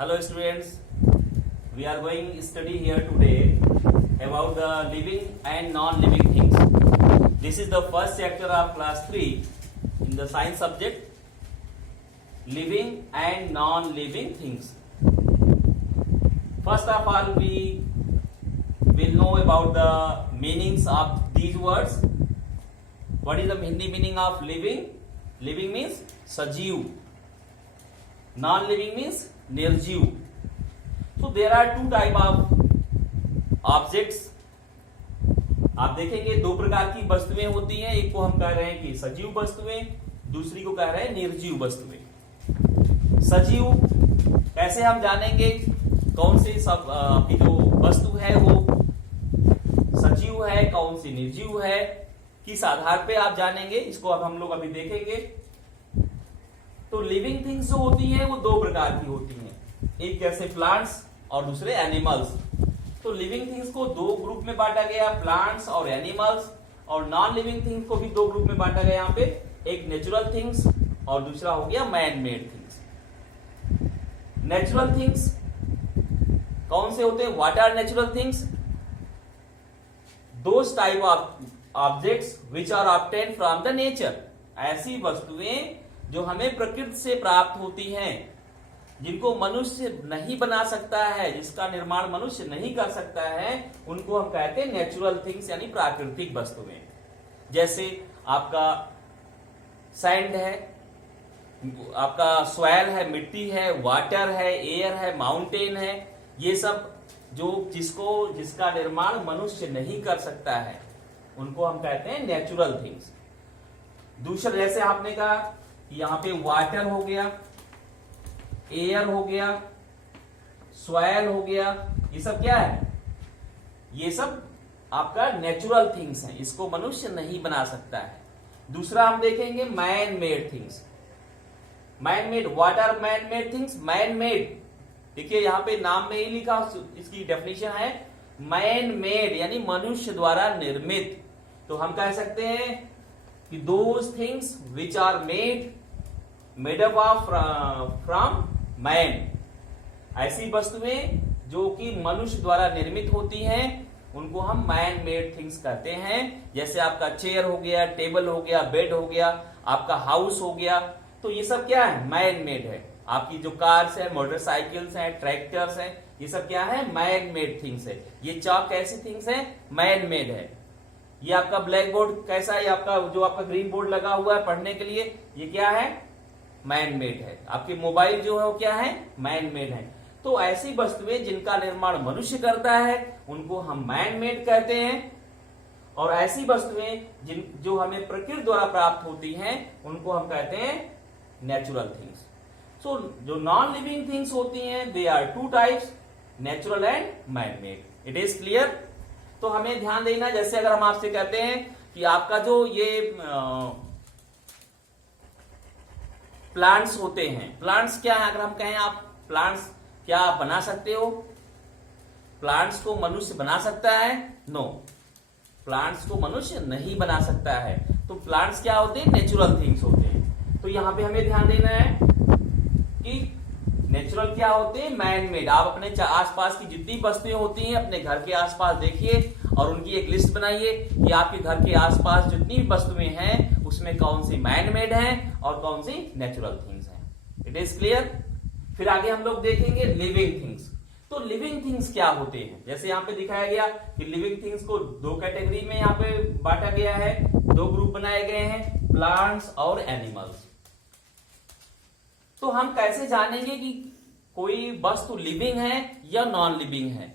Hello students, we are going to study here today about the living and non-living things. This is the first chapter of class 3 in the science subject, living and non-living things. First of all, we will know about the meanings of these words. What is the Hindi meaning of living? Living means sajiv. Non-living means निर्जीव. So there are two type of objects. आप देखेंगे दो प्रकार की वस्तुएं होती हैं. एक को हम कह रहे हैं कि सजीव वस्तुएं, दूसरी को कह रहे हैं निर्जीव वस्तुएं. सजीव कैसे हम जानेंगे कौन सी सब आपकी जो वस्तु है वो सजीव है, कौन सी निर्जीव है, किस आधार पे आप जानेंगे, इसको अब हम लोग अभी देखेंगे. तो लिविंग थिंग्स जो होती हैं वो दो प्रकार की होती हैं, एक जैसे प्लांट्स और दूसरे एनिमल्स. तो लिविंग थिंग्स को दो ग्रुप में बांटा गया, प्लांट्स और एनिमल्स. और नॉन लिविंग थिंग्स को भी दो ग्रुप में बांटा गया यहाँ पे, एक नेचुरल थिंग्स और दूसरा हो गया man made things. Natural things कौन से होते हैं? What are natural things? Those type of objects which are obtained from the nature. ऐसी वस्तुएं जो हमें प्रकृति से प्राप्त होती हैं, जिनको मनुष्य नहीं बना सकता है, जिसका निर्माण मनुष्य नहीं कर सकता है, उनको हम कहते हैं नेचुरल थिंग्स यानी प्राकृतिक वस्तुएं. जैसे आपका सैंड है, आपका सॉइल है, मिट्टी है, वाटर है, एयर है, माउंटेन है. ये सब जिसका निर्माण मनुष्य नहीं कर सकता है, उनको हम कहते हैं नेचुरल थिंग्स. दूसरा जैसे आपने कहा यहाँ पे वाटर हो गया, एयर हो गया, सॉइल हो गया, ये सब क्या है? ये सब आपका नेचुरल थिंग्स हैं, इसको मनुष्य नहीं बना सकता है. दूसरा हम देखेंगे man made things. Man made, what are man made things? Man made, देखिए यहाँ पे नाम में ही लिखा, इसकी डेफिनेशन है मैन मेड यानी मनुष्य द्वारा निर्मित. तो हम कह सकते हैं कि those things which are made up of from man. ऐसी वस्तुएं जो कि मनुष्य द्वारा निर्मित होती हैं, उनको हम मैन मेड थिंग्स कहते हैं. जैसे आपका चेयर हो गया, टेबल हो गया, बेड हो गया, आपका हाउस हो गया. तो ये सब क्या है? मैन मेड है. आपकी जो कार्स है, मोटरसाइकिल्स हैं, ट्रैक्टर्स हैं, ये सब क्या है? मैन मेड थिंग्स है. ये चॉक कैसी थिंग्स है? मैन मेड है. ये आपका ब्लैक बोर्ड कैसा है? आपका जो आपका ग्रीन बोर्ड लगा हुआ है पढ़ने के लिए, ये क्या है? मैन मेड है. आपके मोबाइल जो है वो क्या है? मैन मेड है. तो ऐसी वस्तुएं जिनका निर्माण मनुष्य करता है, उनको हम मैन मेड कहते हैं. और ऐसी वस्तुएं जो हमें प्रकृति द्वारा प्राप्त होती हैं, उनको हम कहते हैं नेचुरल थिंग्स. सो जो नॉन लिविंग थिंग्स होती हैं, they are two types, natural and man made. It is clear? तो हमें ध्यान देना, जैसे अगर हम आपसे कहते हैं कि आपका जो ये प्लांट्स होते हैं, प्लांट्स क्या है? अगर हम कहें आप प्लांट्स क्या आप बना सकते हो? प्लांट्स को मनुष्य बना सकता है? नो, प्लांट्स को मनुष्य नहीं बना सकता है. तो प्लांट्स क्या होते हैं? नेचुरल थिंग्स होते हैं. तो यहां पे हमें ध्यान देना है कि नेचुरल क्या होते हैं? Man made. आप अपने आसपास की जितनी वस्तुएं होती हैं अपने घर के आसपास देखिए और उनकी एक लिस्ट बनाइए कि आपके घर के आसपास जितनी भी वस्तुएं हैं उसमें कौन सी मैन मेड हैं और कौन सी नेचुरल थिंग्स हैं. It is clear? फिर आगे हम लोग देखेंगे लिविंग थिंग्स. तो लिविंग थिंग्स क्या होते हैं? जैसे यहाँ पे दिखाया गया कि लिविंग थिंग्स को दो कैटेगरी में यहाँ पे बांटा गया है, दो ग्रुप बनाए गए हैं, प्लांट्स और एनिमल्स. तो हम कैसे जानेंगे कि कोई वस्तु लिविंग है या नॉन लिविंग है?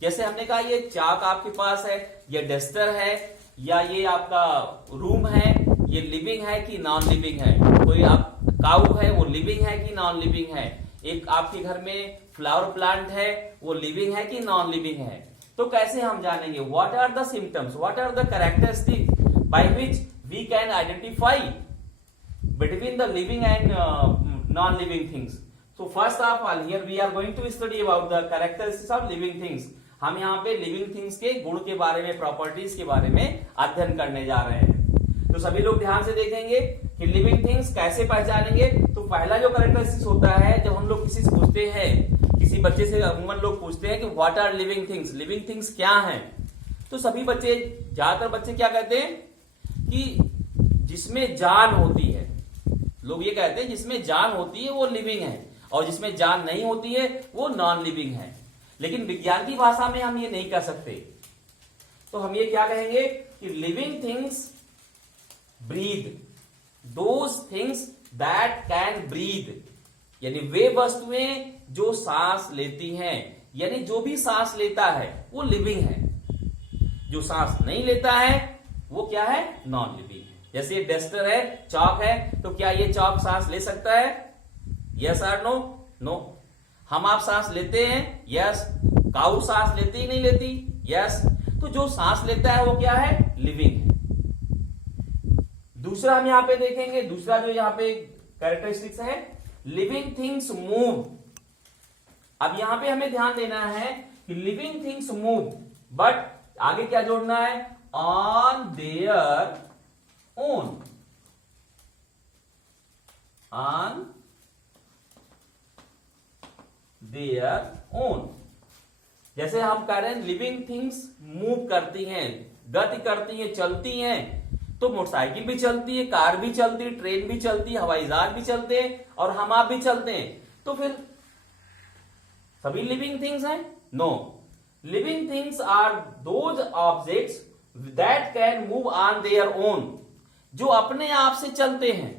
जैसे हमने कहा ये चाक आपके पास है, ये डस्टर है, या ये आपका रूम है, ये लिविंग है कि नॉन लिविंग है? कोई आप काऊ है, वो लिविंग है कि नॉन लिविंग है? एक आपके घर में फ्लावर प्लांट है, वो लिविंग है कि नॉन लिविंग है? तो कैसे हम जानेंगे? What are the symptoms, what are the characteristics by which we can identify between the living and non-living things. So first of all, here we are going to study about the characteristics of living things. हम यहाँ पे living things के गुण के बारे में, properties के बारे में अध्ययन करने जा रहे हैं. तो सभी लोग ध्यान से देखेंगे कि लिविंग थिंग्स कैसे पहचानेंगे. तो पहला जो कैरेक्टरिस्टिक्स होता है, जब हम लोग किसी से पूछते हैं किसी बच्चे से अमूमन लोग पूछते हैं कि what are living things, living things क्या हैं, तो सभी बच्चे, ज्यादातर बच्चे क्या कहते हैं कि जिसमें जान होती है, लोग ये कहते हैं जिसमें जान होती है वो लिविंग है, और जिसमें जान नहीं होती है वो नॉन लिविंग है। लेकिन विज्ञान की भाषा में हम ये नहीं कह सकते, तो हम ये क्या कहेंगे कि living things breathe, those things that can breathe, यानी वे वस्तुएं जो सांस लेती हैं, यानी जो भी सांस लेता है वो लिविंग है, जो सांस नहीं लेता है वो क्या है, नॉन लिविंग है। जैसे ये डस्टर है, चॉक है, तो क्या ये चॉक सांस ले सकता है, यस और नो, नो। हम आप सांस लेते हैं, यस। काऊ सांस लेती ही नहीं लेती, यस। तो जो सांस लेता है वो क्या है, लिविंग है। दूसरा हम यहां पे देखेंगे, दूसरा जो यहां पे कैरेक्टरिस्टिक्स है, लिविंग थिंग्स मूव। अब यहां पे हमें ध्यान देना है कि लिविंग थिंग्स मूव, बट आगे क्या जोड़ना है, on their own, on their own. जैसे हम कह रहे हैं लिविंग थिंग्स मूव करती हैं, गति करती हैं, चलती हैं, तो मोटरसाइकिल भी चलती है, कार भी चलती है, ट्रेन भी चलती है, हवाई जहाज भी चलते हैं, और हम आप भी चलते हैं, तो फिर सभी लिविंग थिंग्स हैं, no. Living things are those objects that can move on their own, जो अपने आप से चलते हैं।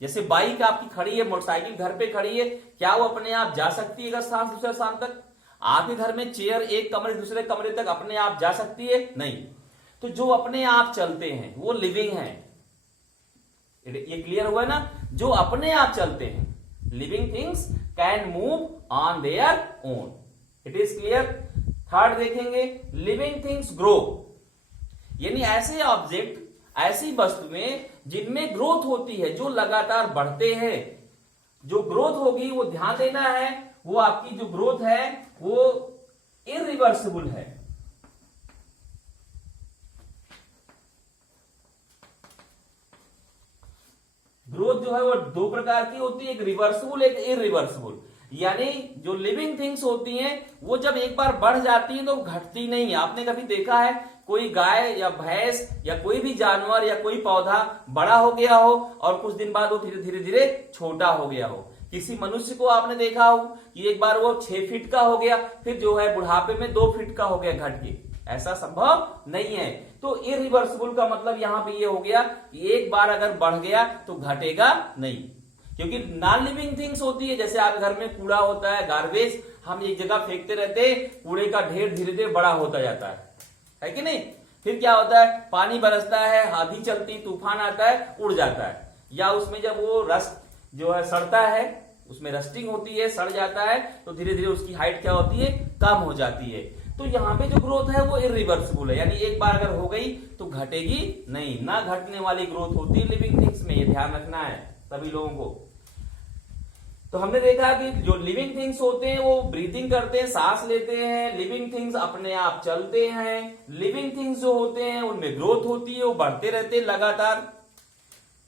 जैसे बाइक आपकी खड़ी है, मोटरसाइकिल घर पे खड़ी है, क्या वो अपने आप जा सकती है अगर सांस दूसरे स्थान तक? आपके घर में चेयर एक कमरे दूसरे कमरे तक अपने आप जा सकती है? नहीं। तो जो अपने आप चलते हैं वो लिविंग है। ये क्लियर हुआ ना, जो अपने आप चलते हैं, living things can move on their own, it is clear. Third देखेंगे, लिविंग थिंग्स ग्रो, यानी ऐसे ऑब्जेक्ट, ऐसी वस्तुएं जिनमें ग्रोथ होती है, जो लगातार बढ़ते हैं। जो ग्रोथ होगी वो ध्यान देना है, वो आपकी जो ग्रोथ है वो इरिवर्सिबल है। ग्रोथ जो है वो दो प्रकार की होती है, एक रिवर्सिबल, एक इरिवर्सिबल। यानी जो लिविंग थिंग्स होती हैं वो जब एक बार बढ़ जाती हैं तो घटती नहीं है। आपने कभी देखा है कोई गाय या भैंस या कोई भी जानवर या कोई पौधा बड़ा हो गया हो और कुछ दिन बाद वो धीरे धीरे धीरे छोटा हो गया हो? किसी मनुष्य को आपने देखा हो कि एक बार वो 6 फीट का हो गया, फिर जो है बुढ़ापे में 2 फीट का हो गया घट के? ऐसा संभव नहीं है। तो इरिवर्सिबल का मतलब यहां पे ये हो गया कि एक बार अगर बढ़ गया तो घटेगा नहीं, क्योंकि नॉन लिविंग थिंग्स होती है। जैसे आप घर में कूड़ा होता है, गार्बेज, हम एक जगह फेंकते रहते, कूड़े का ढेर धीरे धीरे बड़ा होता जाता है कि नहीं? फिर क्या होता है, पानी बरसता है, आंधी चलती, तूफान आता है, उड़ जाता है, या उसमें जब वो रस्ट जो है सड़ता है, उसमें रस्टिंग होती है, सड़ जाता है, तो धीरे धीरे उसकी हाइट क्या होती है, कम हो जाती है। तो यहाँ पे जो ग्रोथ है वो इरिवर्सिबल है, यानी एक बार अगर हो गई तो घटेगी नहीं, ना घटने वाली ग्रोथ होती है लिविंग थिंग्स में। ये ध्यान रखना है सभी लोगों को। तो हमने देखा कि जो लिविंग थिंग्स होते हैं वो ब्रीथिंग करते हैं, सांस लेते हैं, लिविंग थिंग्स अपने आप चलते हैं, लिविंग थिंग्स जो होते हैं उनमें ग्रोथ होती है, वो बढ़ते रहते हैं लगातार।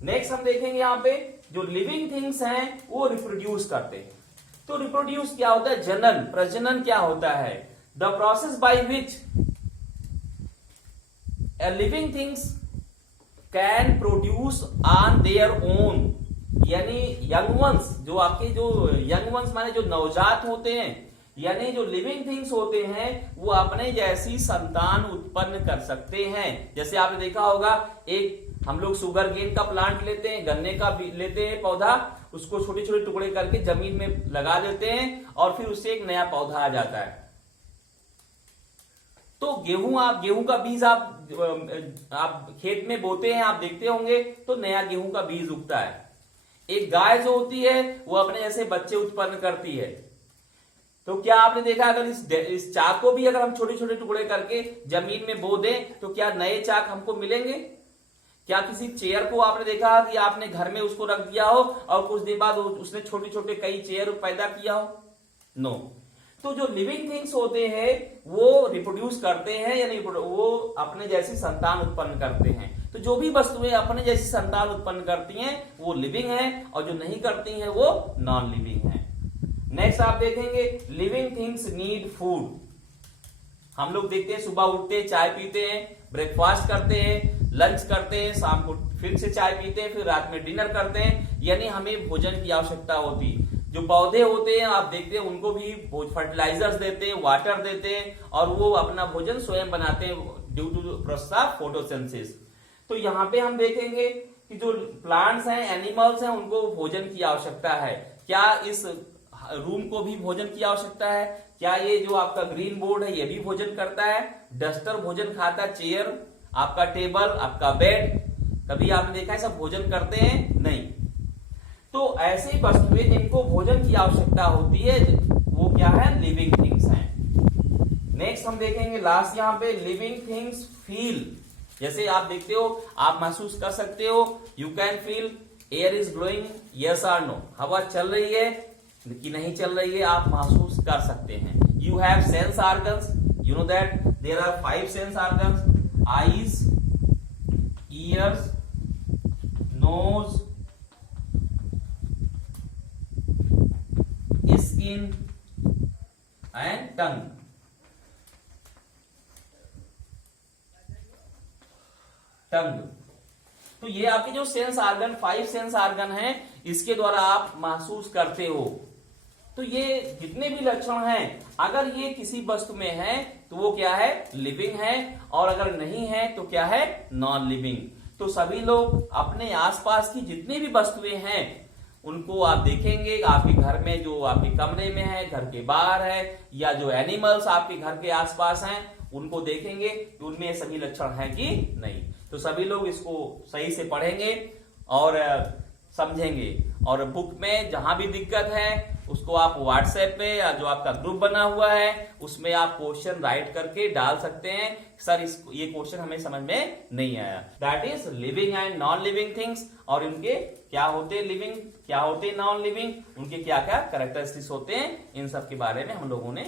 नेक्स्ट हम देखेंगे यहाँ पे जो लिविंग थिंग्स हैं वो रिप्रोड्यूस करते हैं। तो रिप्रोड्यूस क्या होता है, जनन, प्रजनन क्या होता है? The process by which a living things can produce on their own, यानी यंग वंस, जो आपके जो यंग वंस माने जो नवजात होते हैं, यानी जो लिविंग थिंग्स होते हैं वो अपने जैसी संतान उत्पन्न कर सकते हैं। जैसे आपने देखा होगा, एक हम लोग शुगर केन का प्लांट लेते हैं, गन्ने का लेते हैं पौधा, उसको छोटे छोटे टुकड़े करके जमीन में लगा देते हैं और फिर उससे एक नया पौधा आ जाता है। तो गेहूं का बीज आप खेत में बोते हैं, आप देखते होंगे, तो नया गेहूं का बीज उगता है। एक गाय जो होती है वो अपने जैसे बच्चे उत्पन्न करती है। तो क्या आपने देखा, अगर इस चाक को भी अगर हम छोटे छोटे टुकड़े करके जमीन में बो दें तो क्या नए चाक हमको मिलेंगे? क्या किसी चेयर को आपने देखा कि आपने घर में उसको रख दिया हो और कुछ दिन बाद उसने छोटे छोटे कई चेयर पैदा किया हो? नो। तो जो लिविंग थिंग्स होते हैं वो रिप्रोड्यूस करते हैं, यानी वो अपने जैसी संतान उत्पन्न करते हैं। तो जो भी वस्तुएं अपने जैसी संतान उत्पन्न करती हैं वो लिविंग है, और जो नहीं करती हैं वो नॉन लिविंग है। नेक्स्ट नेक्स्ट आप देखेंगे लिविंग थिंग्स नीड फूड। हम लोग देखते हैं सुबह उठते हैं, चाय पीते हैं, ब्रेकफास्ट करते हैं, लंच करते हैं, शाम को फिर से चाय पीते हैं, फिर रात में डिनर करते हैं, यानी हमें भोजन की आवश्यकता होती। जो पौधे होते हैं आप देखते हैं उनको भी फर्टिलाइजर्स देते हैं, वाटर देते हैं और वो अपना भोजन स्वयं बनाते हैं due to process of photosynthesis. तो यहाँ पे हम देखेंगे कि जो प्लांट्स हैं, एनिमल्स हैं, उनको भोजन की आवश्यकता है। क्या इस रूम को भी भोजन की आवश्यकता है? क्या ये जो आपका ग्रीन बोर्ड है ये भी भोजन करता है? डस्टर भोजन खाता है, चेयर, आपका टेबल, आपका बेड, कभी आपने देखा है सब भोजन करते हैं? नहीं। तो ऐसी वस्तुएं जिनको भोजन की आवश्यकता होती है वो क्या है? लिविंग थिंग्स हैं। नेक्स्ट हम देखेंगे लास्ट यहाँ पे लिविंग थिंग्स फील। जैसे आप देखते हो, आप महसूस कर सकते हो, you can feel air is blowing, yes और नो, हवा चल रही है कि नहीं चल रही है, आप महसूस कर सकते हैं। You have sense organs, you know that there are 5 sense organs, eyes, ears, nose, skin and tongue. तो ये आपके जो सेंस ऑर्गन, 5 सेंस ऑर्गन हैं, इसके द्वारा आप महसूस करते हो। तो ये जितने भी लक्षण हैं, अगर ये किसी वस्तु में है तो वो क्या है? लिविंग है, और अगर नहीं है तो क्या है? Non living. तो सभी लोग अपने आसपास की जितनी भी वस्तुएं हैं उनको आप देखेंगे आपके घर में, जो आपके कमरे में है, घर के बाहर है, या जो एनिमल्स आपके घर के आसपास हैं उनको देखेंगे कि उनमें सभी लक्षण है कि नहीं। तो सभी लोग इसको सही से पढ़ेंगे और समझेंगे, और बुक में जहां भी दिक्कत है उसको आप व्हाट्सएप पे या जो आपका ग्रुप बना हुआ है उसमें आप क्वेश्चन राइट करके डाल सकते हैं, सर ये क्वेश्चन हमें समझ में नहीं आया। That is living and non living things, और इनके क्या होते हैं लिविंग, क्या होते हैं नॉन लिविंग, उनके क्या क्या कैरेक्टरिस्टिक्स होते हैं, इन सब के बारे में हम लोगों ने